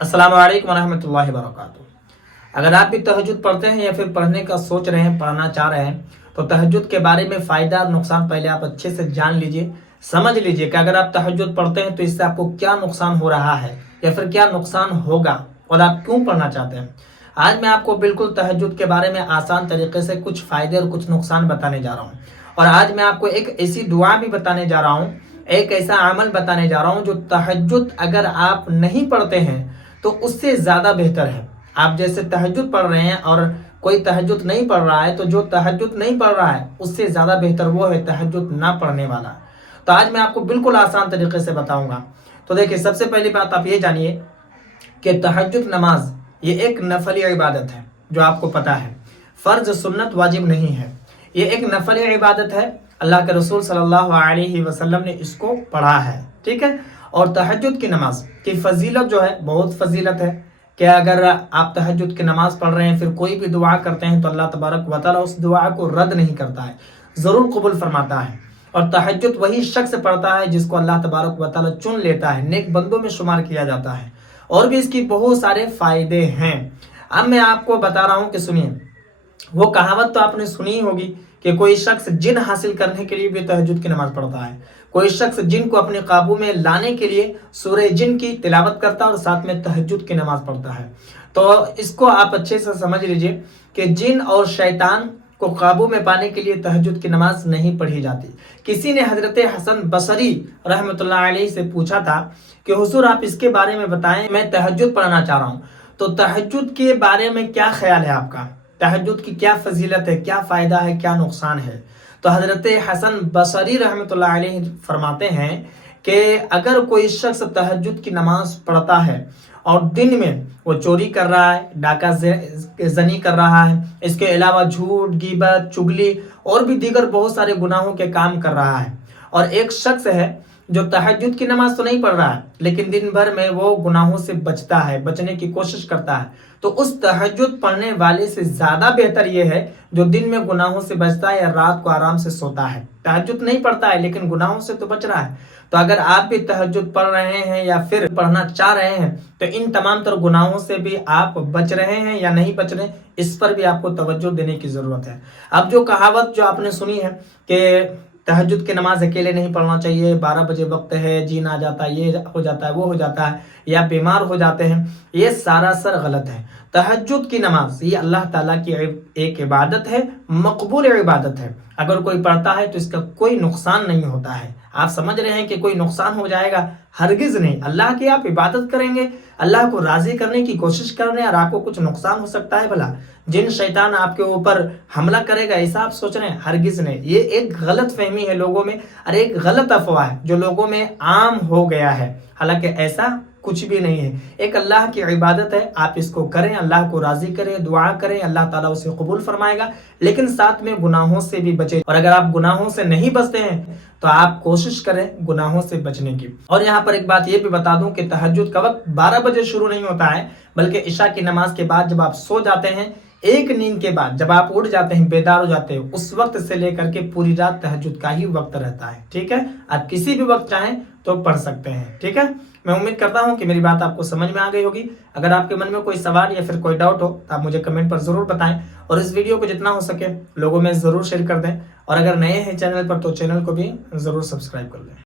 अस्सलाम वालेकुम रहमतुल्लाहि वबरकातुहू। अगर आप भी तहज्जुद पढ़ते हैं या फिर पढ़ने का सोच रहे हैं, पढ़ना चाह रहे हैं, तो तहज्जुद के बारे में फ़ायदा और नुकसान पहले आप अच्छे से जान लीजिए, समझ लीजिए कि अगर आप तहज्जुद पढ़ते हैं तो इससे आपको क्या नुकसान हो रहा है या फिर क्या नुकसान होगा और आप क्यों पढ़ना चाहते हैं। आज मैं आपको बिल्कुल तहज्जुद के बारे में आसान तरीके से कुछ फ़ायदे और कुछ नुकसान बताने जा रहा हूँ। और आज मैं आपको एक ऐसी दुआ भी बताने जा रहा हूँ, एक ऐसा अमल बताने जा रहा हूँ जो तहज्जुद अगर आप नहीं पढ़ते हैं तो उससे ज़्यादा बेहतर है। आप जैसे तहज्जुद पढ़ रहे हैं और कोई तहज्जुद नहीं पढ़ रहा है, तो जो तहज्जुद नहीं पढ़ रहा है उससे ज़्यादा बेहतर वो है तहज्जुद ना पढ़ने वाला। तो आज मैं आपको बिल्कुल आसान तरीके से बताऊंगा। तो देखिए, सबसे पहली बात आप ये जानिए कि तहज्जुद नमाज ये एक नफली इबादत है, जो आपको पता है। फ़र्ज सुन्नत वाजिब नहीं है, ये एक नफली इबादत है। अल्लाह के रसूल सल्लल्लाहु अलैहि वसल्लम ने इसको पढ़ा है, ठीक है। और तहज्जुद की नमाज की फजीलत जो है, बहुत फजीलत है कि अगर आप तहज्जुद की नमाज पढ़ रहे हैं, फिर कोई भी दुआ करते हैं तो अल्लाह तबारक व तआला उस दुआ को रद्द नहीं करता है, ज़रूर कबूल फरमाता है। और तहज्जुद वही शख्स पढ़ता है जिसको अल्लाह तबारक व तआला चुन लेता है, नेक बंदों में शुमार किया जाता है। और भी इसकी बहुत सारे फ़ायदे हैं। अब मैं आपको बता रहा हूँ कि सुनिए, वो कहावत तो आपने सुनी ही होगी कि कोई शख्स जिन हासिल करने के लिए भी तहज्जुद की नमाज पढ़ता है, कोई शख्स जिन को अपने काबू में लाने के लिए सूरह जिन की तिलावत करता है और साथ में तहज्जुद की नमाज पढ़ता है। तो इसको आप अच्छे से समझ लीजिए कि जिन और शैतान को काबू में पाने के लिए तहज्जुद की नमाज नहीं पढ़ी जाती। किसी ने हजरत हसन बसरी रहमतुल्लाह अलैहि से पूछा था कि हुजूर आप इसके बारे में बताएं, मैं तहज्जुद पढ़ना चाह रहा हूँ, तो तहज्जुद के बारे में क्या ख्याल है आपका, तहज्जुद की क्या फजीलत है, क्या फ़ायदा है, क्या नुकसान है। तो हज़रत हसन बसरी रहमतुल्लाह अलैहि फरमाते हैं कि अगर कोई शख्स तहज्जुद की नमाज पढ़ता है और दिन में वो चोरी कर रहा है, डाका जनी कर रहा है, इसके अलावा झूठ, गीबत, चुगली और भी दीगर बहुत सारे गुनाहों के काम कर रहा है, और एक शख्स है जो तहज्जुद की नमाज तो नहीं पढ़ रहा है लेकिन दिन भर में वो गुनाहों से बचता है, बचने की कोशिश करता है, तो उस तहज्जुद पढ़ने वाले से ज़्यादा बेहतर ये है जो दिन में गुनाहों से बचता है या रात को आराम से सोता है। तहज्जुद नहीं पढ़ता है लेकिन गुनाहों से तो बच रहा है। तो अगर आप भी तहज्जुद पढ़ रहे हैं या फिर पढ़ना चाह रहे हैं तो इन तमाम तर गुनाहों से भी आप बच रहे हैं या नहीं बच रहे, इस पर भी आपको तवज्जो देने की ज़रूरत है। अब जो कहावत जो आपने सुनी है कि तहज्जुद की नमाज अकेले नहीं पढ़ना चाहिए, 12 बजे वक्त है, जीन आ जाता है, ये हो जाता है, वो हो जाता है, या बीमार हो जाते हैं, ये सारा सर गलत है। तहज्जुद की नमाज ये अल्लाह ताला की एक इबादत है, मकबूल इबादत है। अगर कोई पढ़ता है तो इसका कोई नुकसान नहीं होता है। आप समझ रहे हैं कि कोई नुकसान हो जाएगा, हरगिज़ नहीं। अल्लाह की आप इबादत करेंगे, अल्लाह को राज़ी करने की कोशिश कर रहे हैं और आपको कुछ नुकसान हो सकता है भला? जिन शैतान आपके ऊपर हमला करेगा ऐसा आप सोच रहे हैं? हरगिज़ नहीं। ये एक गलत फहमी है लोगों में और एक गलत अफवाह है जो लोगों में आम हो गया है, हालांकि ऐसा कुछ भी नहीं है। एक अल्लाह की इबादत है, आप इसको करें, अल्लाह को राज़ी करें, दुआ करें, अल्लाह ताला उसे कबूल फरमाएगा, लेकिन साथ में गुनाहों से भी बचें। और अगर आप गुनाहों से नहीं बचते हैं तो आप कोशिश करें गुनाहों से बचने की। और यहाँ पर एक बात ये भी बता दूं कि तहज्जुद का वक्त 12 बजे शुरू नहीं होता है, बल्कि इशा की नमाज के बाद जब आप सो जाते हैं, एक नींद के बाद जब आप उठ जाते हैं, बेदार हो जाते हैं, उस वक्त से लेकर के पूरी रात तहज्जुद का ही वक्त रहता है, ठीक है। आप किसी भी वक्त चाहें तो पढ़ सकते हैं, ठीक है। मैं उम्मीद करता हूं कि मेरी बात आपको समझ में आ गई होगी। अगर आपके मन में कोई सवाल या फिर कोई डाउट हो तो आप मुझे कमेंट पर ज़रूर बताएं और इस वीडियो को जितना हो सके लोगों में ज़रूर शेयर कर दें। और अगर नए हैं चैनल पर तो चैनल को भी ज़रूर सब्सक्राइब कर लें।